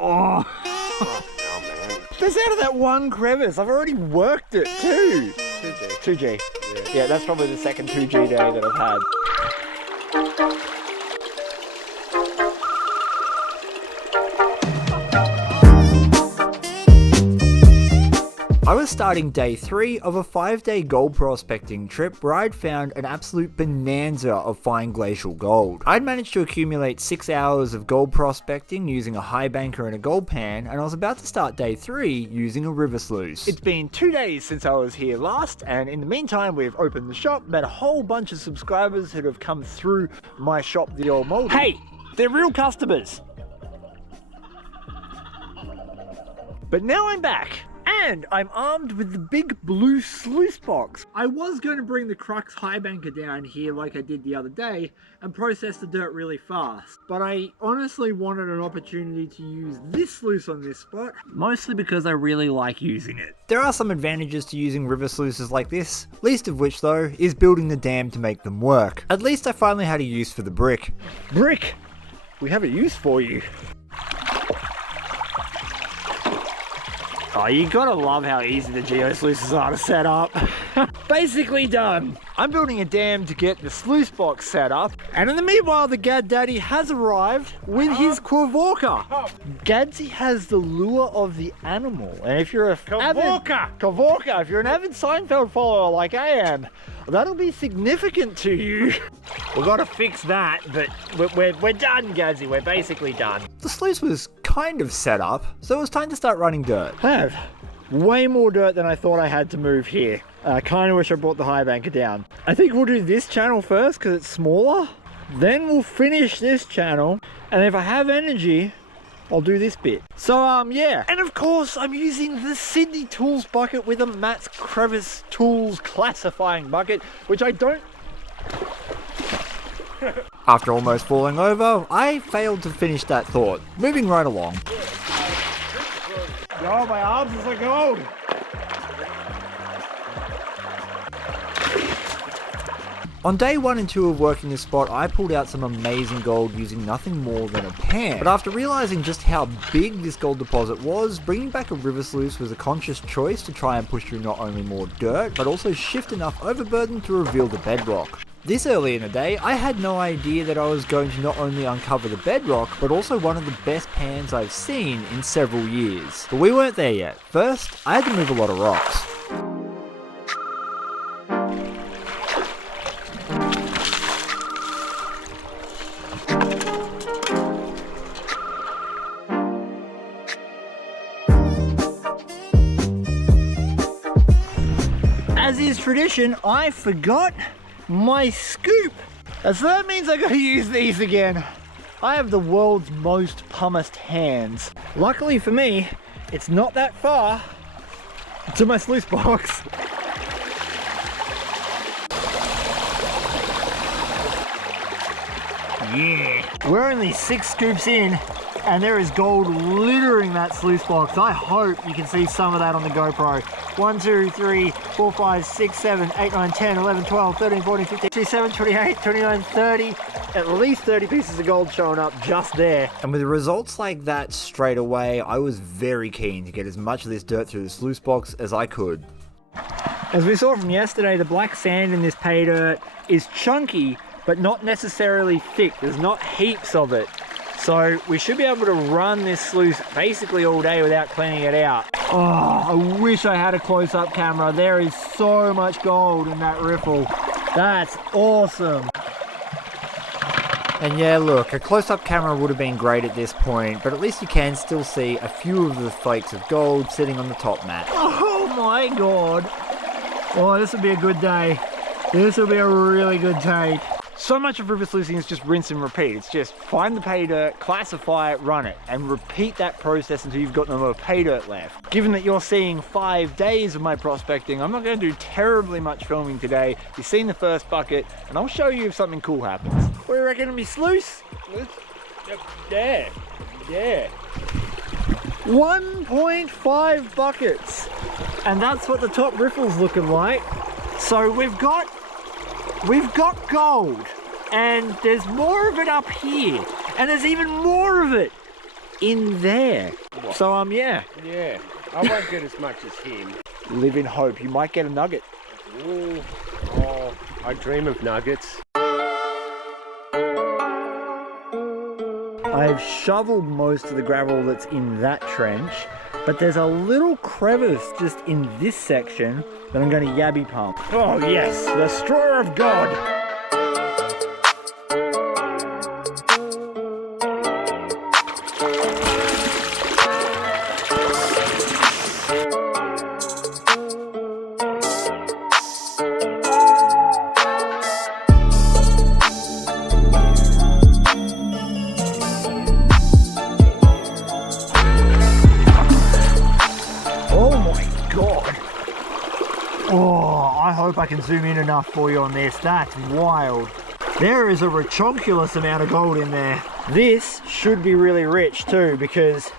Oh. Oh, man. That's out of that one crevice. I've already worked it too. 2G. Yeah, that's probably the second 2G day that I've had. I was starting day 3 of a 5-day gold prospecting trip where I'd found an absolute bonanza of fine glacial gold. I'd managed to accumulate 6 hours of gold prospecting using a high banker and a gold pan, and I was about to start day 3 using a river sluice. It's been 2 days since I was here last, and in the meantime we've opened the shop, met a whole bunch of subscribers that have come through my shop, the old mold. Hey, they're real customers. But now I'm back. And I'm armed with the big blue sluice box. I was going to bring the Crux high banker down here like I did the other day and process the dirt really fast. But I honestly wanted an opportunity to use this sluice on this spot, mostly because I really like using it. There are some advantages to using river sluices like this, least of which though is building the dam to make them work. At least I finally had a use for the brick. Brick, we have a use for you. Oh, you gotta love how easy the geo sluices are to set up. Basically done. I'm building a dam to get the sluice box set up, and in the meanwhile the Gad Daddy has arrived with his Kavorka. Gadsy has the lure of the animal, and if you're a Kavorka, if you're an avid Seinfeld follower like I am, that'll be significant to you. We've got to fix that, but we're done, Gadsy. We're basically done. The sluice was kind of set up, so it was time to start running dirt. I have way more dirt than I thought I had to move here. I kind of wish I brought the high banker down. I think we'll do this channel first because it's smaller. Then we'll finish this channel, and if I have energy, I'll do this bit. So yeah, and of course I'm using the Sydney Tools bucket with a Matt's Crevice Tools classifying bucket, which I don't... After almost falling over, I failed to finish that thought. Moving right along. Yo, my arms are so gold. On day 1 and 2 of working this spot, I pulled out some amazing gold using nothing more than a pan. But after realizing just how big this gold deposit was, bringing back a river sluice was a conscious choice to try and push through not only more dirt, but also shift enough overburden to reveal the bedrock. This early in the day, I had no idea that I was going to not only uncover the bedrock, but also one of the best pans I've seen in several years. But we weren't there yet. First, I had to move a lot of rocks. As is tradition, I forgot my scoop. And so that means I gotta use these again. I have the world's most pumice hands. Luckily for me, it's not that far to my sluice box. Yeah. We're only 6 scoops in, and there is gold littering that sluice box. I hope you can see some of that on the GoPro. 1, 2, 3, 4, 5, 6, 7, 8, 9, 10, 11, 12, 13, 14, 15, 27, 28, 29, 30. At least 30 pieces of gold showing up just there. And with results like that straight away, I was very keen to get as much of this dirt through the sluice box as I could. As we saw from yesterday, the black sand in this pay dirt is chunky, but not necessarily thick. There's not heaps of it. So we should be able to run this sluice basically all day without cleaning it out. Oh, I wish I had a close-up camera. There is so much gold in that riffle. That's awesome. And yeah, look, a close-up camera would have been great at this point, but at least you can still see a few of the flakes of gold sitting on the top mat. Oh my god. Oh, this will be a good day. This will be a really good take. So much of river sluicing is just rinse and repeat. It's just find the pay dirt, classify it, run it, and repeat that process until you've got no more pay dirt left. Given that you're seeing 5 days of my prospecting, I'm not going to do terribly much filming today. You've seen the first bucket, and I'll show you if something cool happens. What do you reckon it'll be sluice? Yep. Yeah. 1.5 buckets. And that's what the top riffle's looking like. So we've got gold, and there's more of it up here, and there's even more of it in there. What? So, yeah. Yeah, I won't get as much as him. Live in hope. You might get a nugget. Ooh. Oh, I dream of nuggets. I've shoveled most of the gravel that's in that trench, but there's a little crevice just in this section that I'm going to yabby pump. Oh yes, the straw of God. I hope I can zoom in enough for you on this. That's wild. There is a rechonkulous amount of gold in there. This should be really rich too, because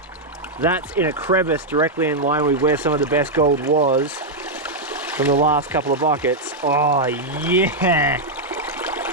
that's in a crevice directly in line with where some of the best gold was from the last couple of buckets. Oh yeah,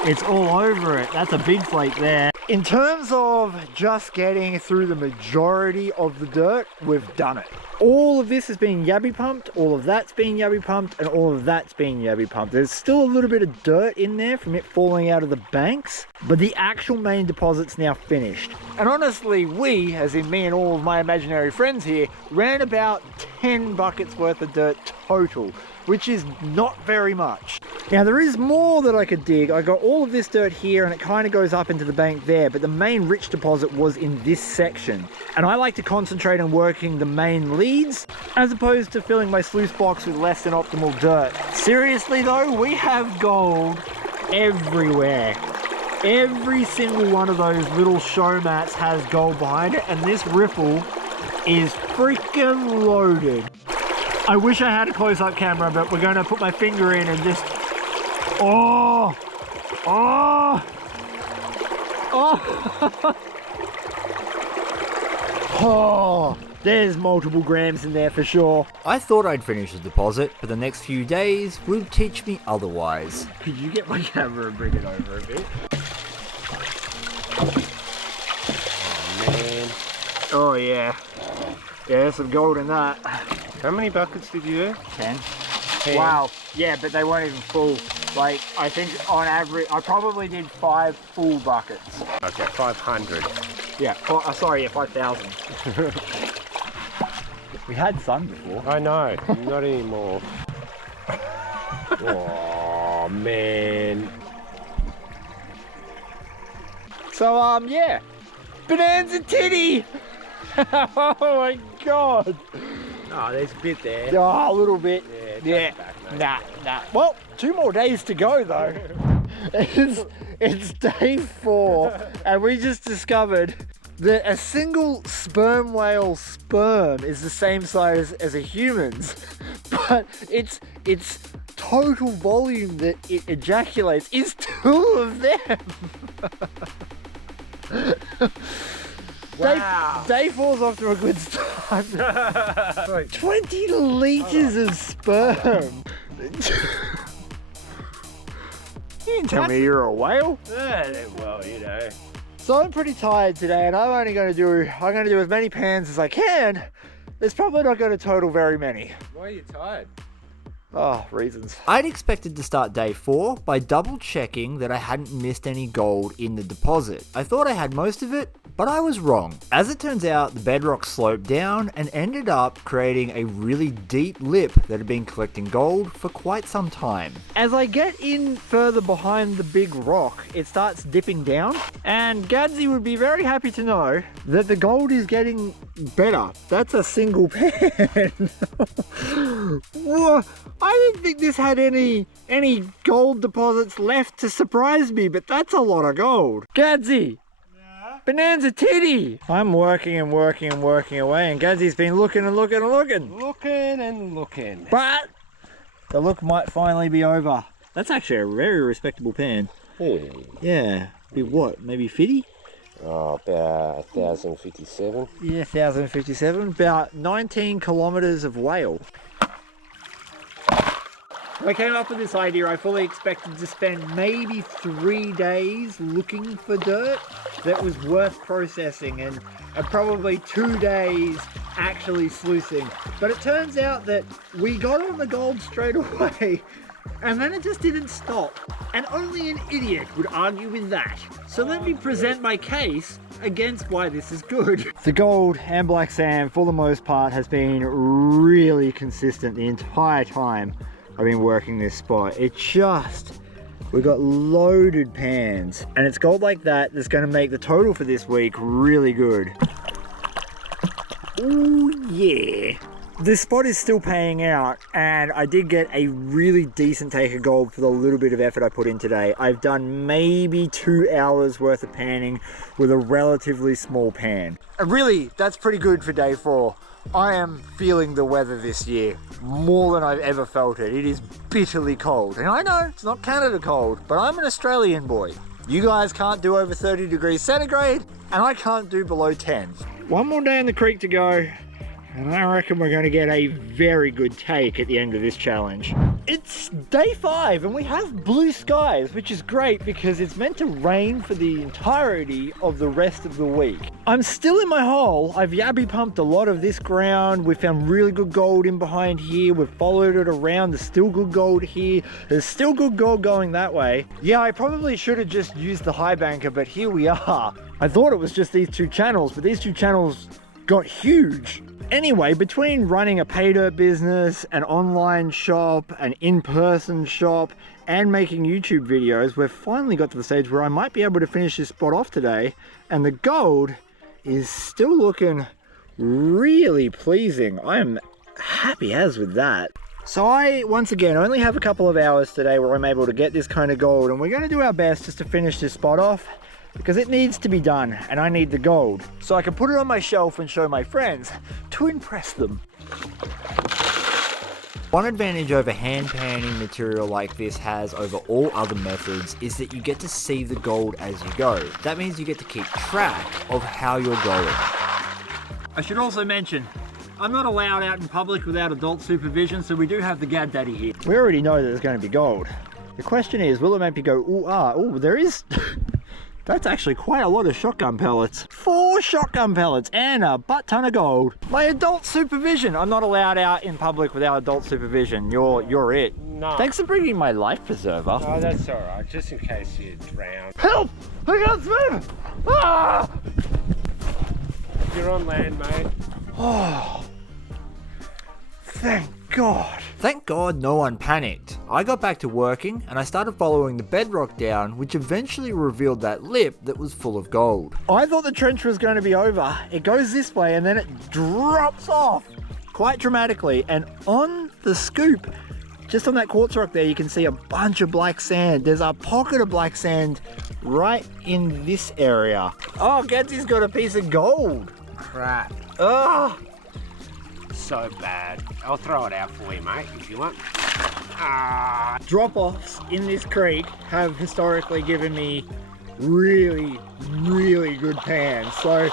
it's all over it. That's a big flake there. In terms of just getting through the majority of the dirt, we've done it. All of this has been yabby pumped, all of that's been yabby pumped, and all of that's been yabby pumped. There's still a little bit of dirt in there from it falling out of the banks, but the actual main deposit's now finished. And honestly, we, as in me and all of my imaginary friends here, ran about 10 buckets worth of dirt total, which is not very much. Now there is more that I could dig. I got all of this dirt here and it kind of goes up into the bank there, but the main rich deposit was in this section. And I like to concentrate on working the main leads as opposed to filling my sluice box with less than optimal dirt. Seriously though, we have gold everywhere. Every single one of those little show mats has gold behind it, and this ripple is freaking loaded. I wish I had a close-up camera, but we're going to put my finger in and just... Oh! Oh! Oh! Oh! There's multiple grams in there for sure. I thought I'd finish the deposit, but the next few days would teach me otherwise. Could you get my camera and bring it over a bit? Oh man. Oh yeah. Yeah, there's some gold in that. How many buckets did you have? 10. 10. Wow. Yeah, but they weren't even full. Like, I think on average, I probably did 5 full buckets. Okay, 500. Yeah, sorry, yeah, 5,000. We had sun before. I know, not anymore. Oh man. So, yeah. Bonanza titty! Oh my god. Oh, there's a bit there. Oh, a little bit. Yeah. Back, nah. Well, 2 more days to go though. It's day 4 and we just discovered that a single sperm whale sperm is the same size as a human's, but its total volume that it ejaculates is 2 of them. Wow. Day 4's off to a good start. 20 litres of sperm. You didn't tell me you're a whale. Well, you know. So I'm pretty tired today, and I'm going to do as many pans as I can. There's probably not going to total very many. Why are you tired? Oh, reasons. I'd expected to start day 4 by double checking that I hadn't missed any gold in the deposit. I thought I had most of it, but I was wrong. As it turns out, the bedrock sloped down and ended up creating a really deep lip that had been collecting gold for quite some time. As I get in further behind the big rock, it starts dipping down, and Gadsy would be very happy to know that the gold is getting better. That's a single pan. Whoa. I didn't think this had any gold deposits left to surprise me, but that's a lot of gold. Gadsy! Yeah? Bonanza titty! I'm working and working and working away, and Gadsy's been looking and looking and looking. Looking and looking. But the look might finally be over. That's actually a very respectable pan. Hey. Yeah. Be what? Maybe 50? Oh, about 1,057. Yeah, 1,057. About 19 kilometres of whale. When I came up with this idea, I fully expected to spend maybe 3 days looking for dirt that was worth processing and probably 2 days actually sluicing. But it turns out that we got on the gold straight away and then it just didn't stop. And only an idiot would argue with that. So let me present my case against why this is good. The gold and black sand, for the most part, has been really consistent the entire time I've been working this spot. We've got loaded pans, and it's gold like that that's going to make the total for this week really good. Ooh yeah. This spot is still paying out, and I did get a really decent take of gold for the little bit of effort I put in today. I've done maybe 2 hours worth of panning with a relatively small pan. And really, that's pretty good for day 4. I am feeling the weather this year more than I've ever felt it. It is bitterly cold. And I know it's not Canada cold, but I'm an Australian boy. You guys can't do over 30 degrees centigrade, and I can't do below 10. One more day in the creek to go, and I reckon we're going to get a very good take at the end of this challenge. It's day 5 and we have blue skies, which is great because it's meant to rain for the entirety of the rest of the week. I'm still in my hole. I've yabby pumped a lot of this ground. We found really good gold in behind here. We've followed it around. There's still good gold here. There's still good gold going that way. Yeah, I probably should have just used the high banker, but here we are. I thought it was just these 2 channels, but these 2 channels got huge. Anyway, between running a Paydirt business, an online shop, an in-person shop, and making YouTube videos, we've finally got to the stage where I might be able to finish this spot off today, and the gold is still looking really pleasing. I am happy as with that. So I, once again, only have a couple of hours today where I'm able to get this kind of gold, and we're going to do our best just to finish this spot off, because it needs to be done and I need the gold so I can put it on my shelf and show my friends to impress them. One advantage over hand panning material like this has over all other methods is that you get to see the gold as you go. That means you get to keep track of how you're going. I should also mention, I'm not allowed out in public without adult supervision, so we do have the Gad Daddy here. We already know that there's going to be gold. The question is, will it make me go, ooh, ah, ooh, there is... That's actually quite a lot of shotgun pellets. 4 shotgun pellets and a butt ton of gold. My adult supervision. I'm not allowed out in public without adult supervision. You're it. No. Thanks for bringing my life preserver. Oh, that's all right. Just in case you drown. Help! I can't swim! Ah! You're on land, mate. Oh, thank God. Thank God no one panicked. I got back to working and I started following the bedrock down, which eventually revealed that lip that was full of gold. I thought the trench was going to be over. It goes this way and then it drops off quite dramatically. And on the scoop, just on that quartz rock there, you can see a bunch of black sand. There's a pocket of black sand right in this area. Oh, Gadsy's got a piece of gold. Crap. Oh. So bad. I'll throw it out for you, mate, if you want. Drop-offs in this creek have historically given me really, really good pans. So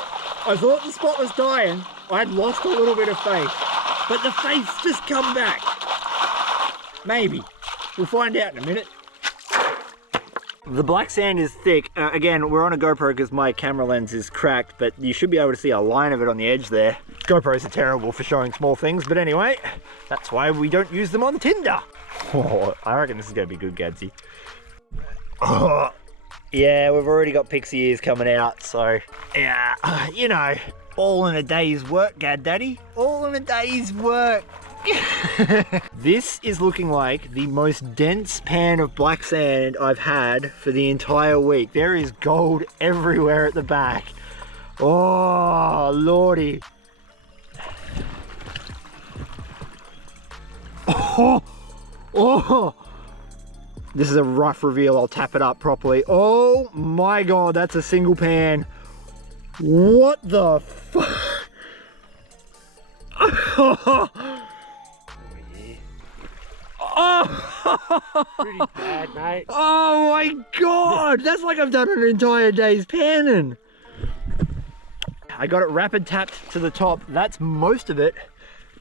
I thought the spot was dying. I'd lost a little bit of faith, but the faith's just come back. Maybe. We'll find out in a minute. The black sand is thick. Again, we're on a GoPro because my camera lens is cracked, but you should be able to see a line of it on the edge there. GoPros are terrible for showing small things, but anyway, that's why we don't use them on Tinder. Oh, I reckon this is going to be good, Gadsy. Oh, yeah, we've already got pixie ears coming out, so yeah, you know, all in a day's work, Gad Daddy. All in a day's work. This is looking like the most dense pan of black sand I've had for the entire week. There is gold everywhere at the back. Oh, lordy. Oh, this is a rough reveal. I'll tap it up properly. Oh my God, that's a single pan. What the fuck? Oh, pretty bad, mate. Oh my God, that's like I've done an entire day's panning. I got it rapid tapped to the top. That's most of it.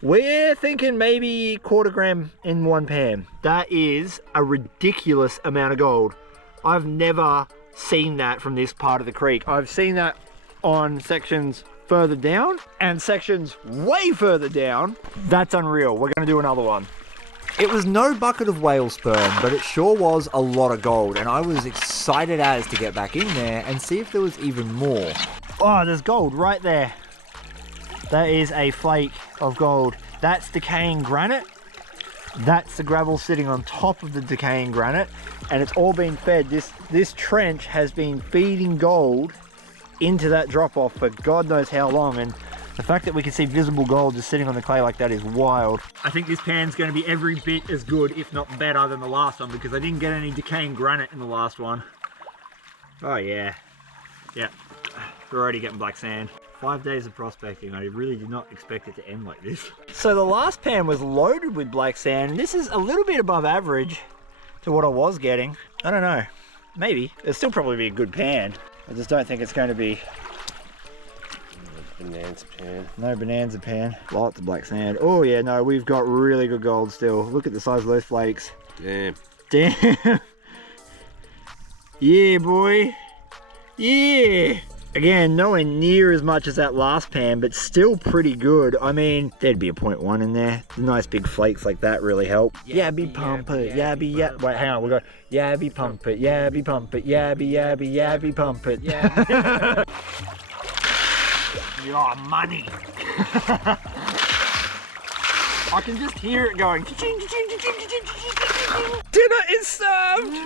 We're thinking maybe 1/4 gram in 1 pan. That is a ridiculous amount of gold. I've never seen that from this part of the creek. I've seen that on sections further down and sections way further down. That's unreal. We're gonna do another one. It was no bucket of whale sperm, but it sure was a lot of gold, and I was excited as to get back in there and see if there was even more. Oh, there's gold right there. That is a flake of gold. That's decaying granite. That's the gravel sitting on top of the decaying granite, and it's all been fed. This trench has been feeding gold into that drop off for God knows how long, and the fact that we can see visible gold just sitting on the clay like that is wild. I think this pan's going to be every bit as good, if not better, than the last one, because I didn't get any decaying granite in the last one. Oh yeah. Yeah, we're already getting black sand. 5 days of prospecting. I really did not expect it to end like this. So the last pan was loaded with black sand, and this is a little bit above average to what I was getting. I don't know, maybe. It'll still probably be a good pan. I just don't think it's going to be Bonanza pan. no bonanza pan. Lots of black sand. Oh yeah, no, we've got really good gold still. Look at the size of those flakes. Damn. Damn. Yeah, boy. Yeah. Again, nowhere near as much as that last pan, but still pretty good. I mean, there'd be a 0.1 in there. The nice big flakes like that really help. Yabby pump it, yabby yab. Wait, hang on, we got yabby pump it, yabby pump it, yabby yabby yabby pump it. Yeah. Your money. I can just hear it going. Dinner is served.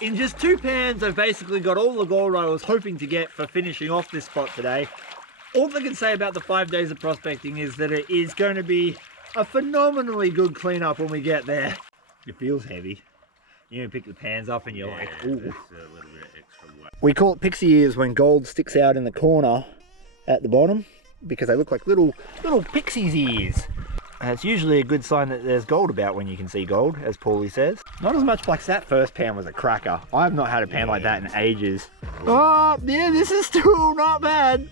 In just 2 pans, I've basically got all the gold I was hoping to get for finishing off this spot today. All I can say about the 5 days of prospecting is that it is going to be a phenomenally good cleanup when we get there. It feels heavy. You know, pick the pans up and you're like, ooh. A little bit of extra weight. We call it pixie ears when gold sticks out in the corner at the bottom, because they look like little pixie's ears. And it's usually a good sign that there's gold about when you can see gold, as Paulie says. Not as much like that first pan was a cracker. I've not had a pan like that in ages. Oh, yeah, this is still not bad.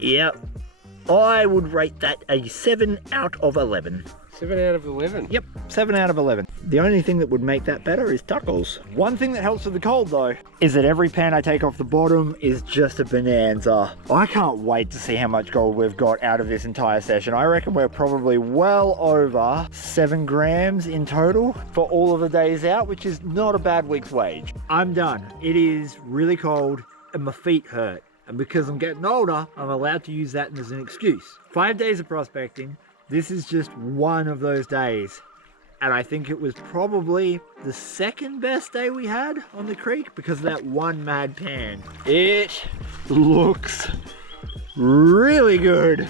Yep. I would rate that a 7 out of 11. 7 out of 11? Yep, 7 out of 11. The only thing that would make that better is tuckles. One thing that helps with the cold though, is that every pan I take off the bottom is just a bonanza. I can't wait to see how much gold we've got out of this entire session. I reckon we're probably well over 7 grams in total for all of the days out, which is not a bad week's wage. I'm done. It is really cold and my feet hurt. And because I'm getting older, I'm allowed to use that as an excuse. 5 days of prospecting. This is just one of those days, and I think it was probably the second best day we had on the creek because of that one mad pan. It looks really good.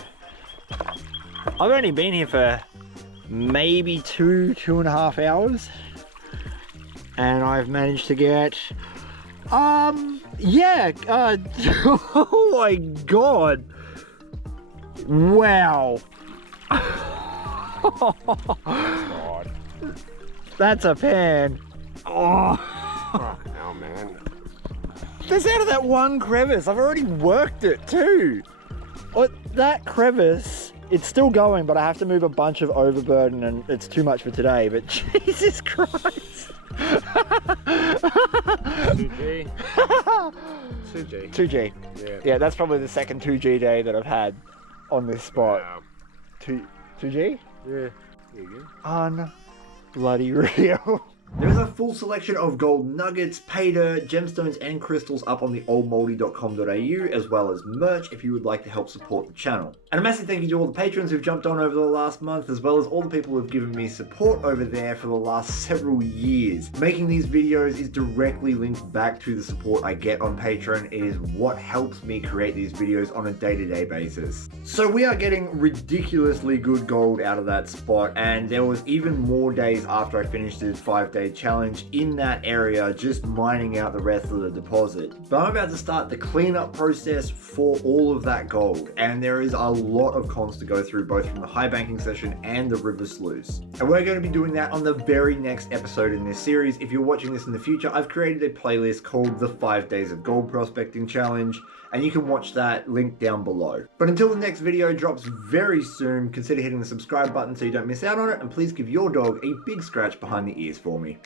I've only been here for maybe 2.5 hours, and I've managed to get, oh my God, wow. God. That's a pan. Oh. Fuck hell, man. That's out of that one crevice. I've already worked it too. That crevice, it's still going, but I have to move a bunch of overburden and it's too much for today, but Jesus Christ. 2G. 2G. 2G. Yeah, that's probably the second 2G day that I've had on this spot. Wow. 2G? Yeah. There you go. Bloody real. There's a full selection of gold nuggets, paydirt, gemstones and crystals up on the oldmoldy.com.au, as well as merch if you would like to help support the channel. And a massive thank you to all the patrons who've jumped on over the last month, as well as all the people who've given me support over there for the last several years. Making these videos is directly linked back to the support I get on Patreon. It is what helps me create these videos on a day-to-day basis. So we are getting ridiculously good gold out of that spot, and there was even more days after I finished this 5 5-day challenge in that area, just mining out the rest of the deposit. But I'm about to start the cleanup process for all of that gold, and there is a lot of cons to go through, both from the high banking session and the river sluice. And we're going to be doing that on the very next episode in this series. If you're watching this in the future, I've created a playlist called the 5 Days of Gold Prospecting Challenge, and you can watch that link down below. But until the next video drops very soon, consider hitting the subscribe button so you don't miss out on it, and please give your dog a big scratch behind the ears for me.